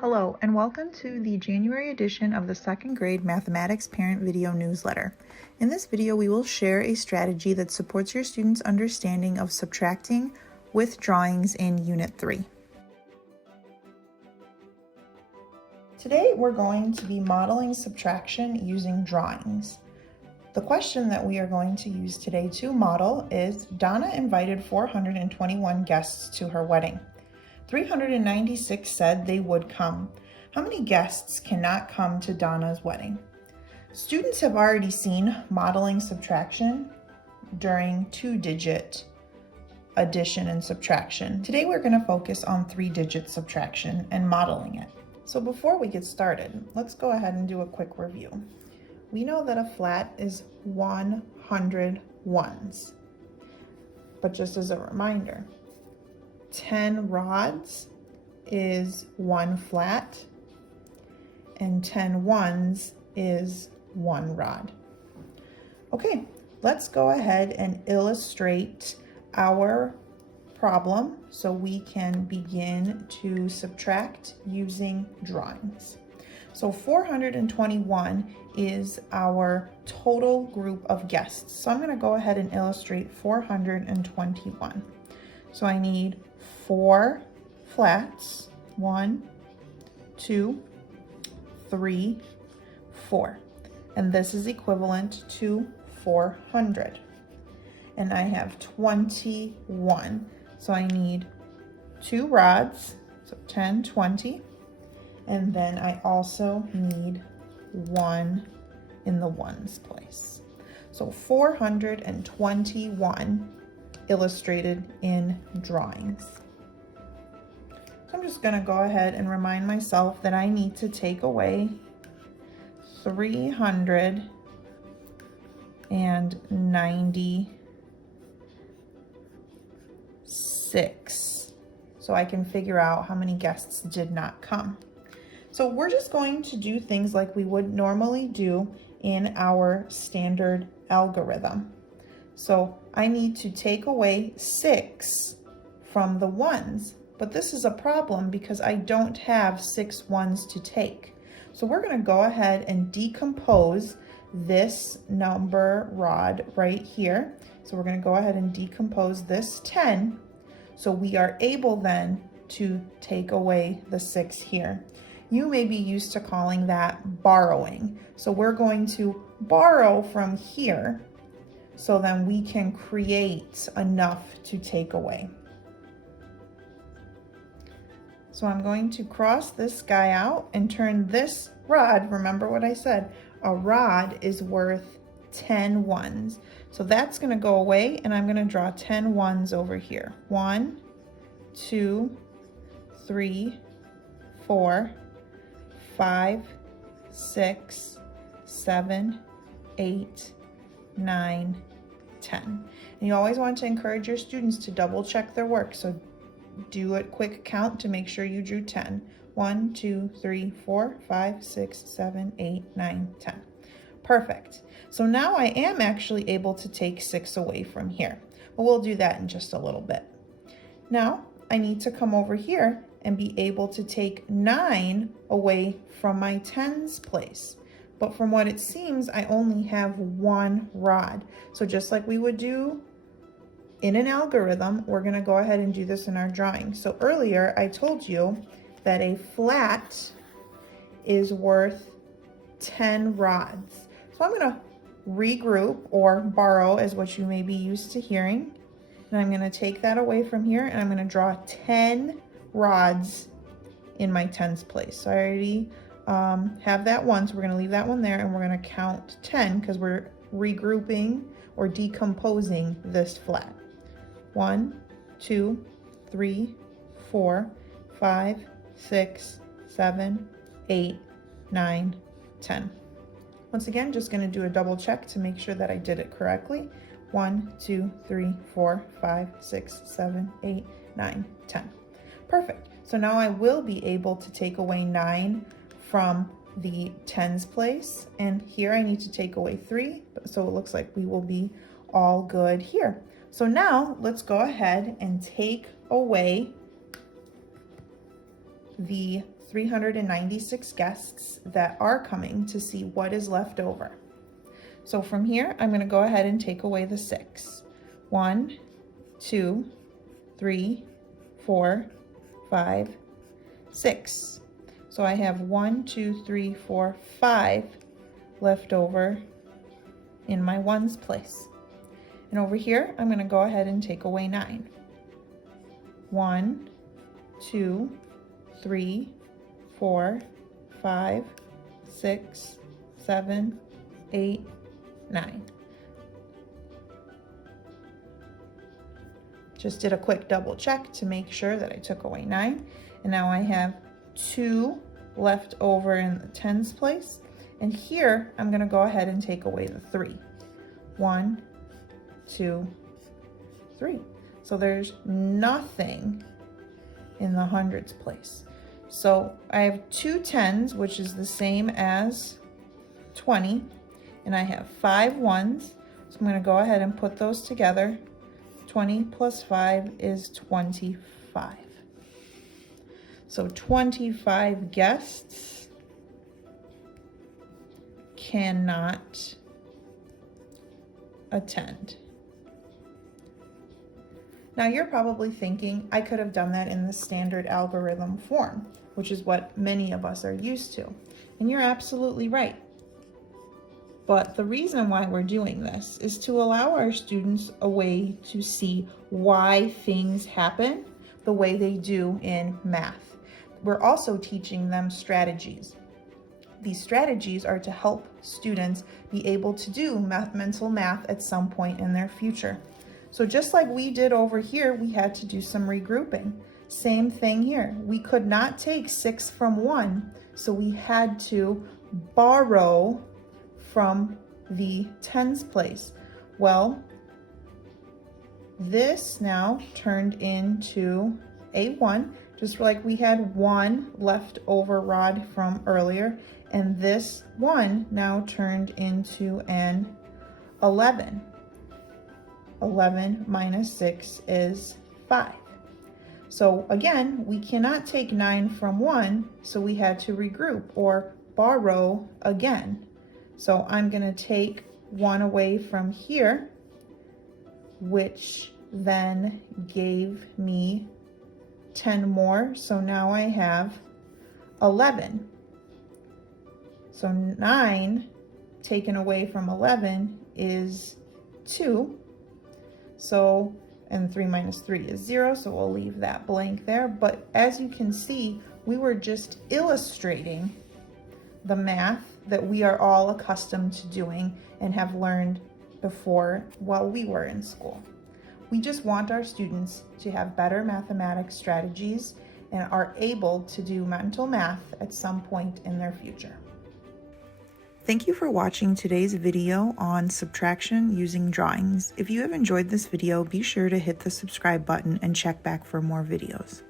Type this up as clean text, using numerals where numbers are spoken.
Hello, and welcome to the January edition of the second grade mathematics parent video newsletter. In this video, we will share a strategy that supports your students' understanding of subtracting with drawings in Unit 3. Today, we're going to be modeling subtraction using drawings. The question that we are going to use today to model is, Donna invited 421 guests to her wedding. 396 said they would come. How many guests cannot come to Donna's wedding? Students have already seen modeling subtraction during two-digit addition and subtraction. Today we're going to focus on three-digit subtraction and modeling it. So before we get started, let's go ahead and do a quick review. We know that a flat is 100 ones, but just as a reminder, 10 rods is 1 flat, and 10 ones is 1 rod. Okay, let's go ahead and illustrate our problem so we can begin to subtract using drawings. So 421 is our total group of guests. So I'm going to go ahead and illustrate 421. So I need 4 flats, 1, 2, 3, 4. And this is equivalent to 400. And I have 21. So I need 2 rods, so 10, 20. And then I also need 1 in the ones place. So 421 illustrated in drawings. So I'm just going to go ahead and remind myself that I need to take away 396 so I can figure out how many guests did not come. So we're just going to do things like we would normally do in our standard algorithm. So I need to take away 6 from the ones, but this is a problem because I don't have 6 ones to take. So we're going to go ahead and decompose this number rod right here. So we're going to go ahead and decompose this 10. So we are able then to take away the 6 here. You may be used to calling that borrowing. So we're going to borrow from here, so then we can create enough to take away. So I'm going to cross this guy out and turn this rod, remember what I said, a rod is worth 10 ones. So that's going to go away, and I'm going to draw 10 ones over here. 1, 2, 3, 4, 5, 6, 7, 8, 9, 10. And you always want to encourage your students to double check their work. So do a quick count to make sure you drew 10. 1, 2, 3, 4, 5, 6, 7, 8, 9, 10. Perfect. So now I am actually able to take 6 away from here. But we'll do that in just a little bit. Now I need to come over here and be able to take 9 away from my tens place. But from what it seems, I only have 1 rod. So just like we would do in an algorithm, we're going to go ahead and do this in our drawing. So earlier I told you that a flat is worth 10 rods. So I'm going to regroup, or borrow is what you may be used to hearing. And I'm going to take that away from here, and I'm going to draw 10 rods in my tens place. So I already have that one, so we're going to leave that one there, and we're going to count 10 because we're regrouping or decomposing this flat. 1, 2, 3, 4, 5, 6, 7, 8, 9, 10. Once again, just going to do a double check to make sure that I did it correctly. 1, 2, 3, 4, 5, 6, 7, 8, 9, 10. Perfect. So now I will be able to take away 9 from the tens place, and here I need to take away 3, so it looks like we will be all good here. So now let's go ahead and take away the 396 guests that are coming to see what is left over. So from here, I'm going to go ahead and take away the 6. 1, 2, 3, 4, 5, 6. So I have 1, 2, 3, 4, 5 left over in my ones place. And over here, I'm going to go ahead and take away 9. 1, 2, 3, 4, 5, 6, 7, 8, 9. Just did a quick double check to make sure that I took away 9. And now I have 2 left over in the tens place. And here, I'm going to go ahead and take away the 3. 1, 2, 3. So there's nothing in the hundreds place. So I have 2 tens, which is the same as 20, and I have 5 ones. So I'm going to go ahead and put those together. 20 plus 5 is 25. So 25 guests cannot attend. Now you're probably thinking, I could have done that in the standard algorithm form, which is what many of us are used to. And you're absolutely right. But the reason why we're doing this is to allow our students a way to see why things happen the way they do in math. We're also teaching them strategies. These strategies are to help students be able to do mental math at some point in their future. So just like we did over here, we had to do some regrouping. Same thing here. We could not take 6 from 1, so we had to borrow from the tens place. Well, this now turned into a 1, just like we had 1 left over rod from earlier, and this 1 now turned into an 11. 11 minus 6 is 5. So again, we cannot take 9 from 1, so we had to regroup or borrow again. So I'm going to take 1 away from here, which then gave me 10 more. So now I have 11. So 9 taken away from 11 is 2. So, and 3 minus 3 is 0, so we'll leave that blank there. But as you can see, we were just illustrating the math that we are all accustomed to doing and have learned before while we were in school. We just want our students to have better mathematics strategies and are able to do mental math at some point in their future. Thank you for watching today's video on subtraction using drawings. If you have enjoyed this video, be sure to hit the subscribe button and check back for more videos.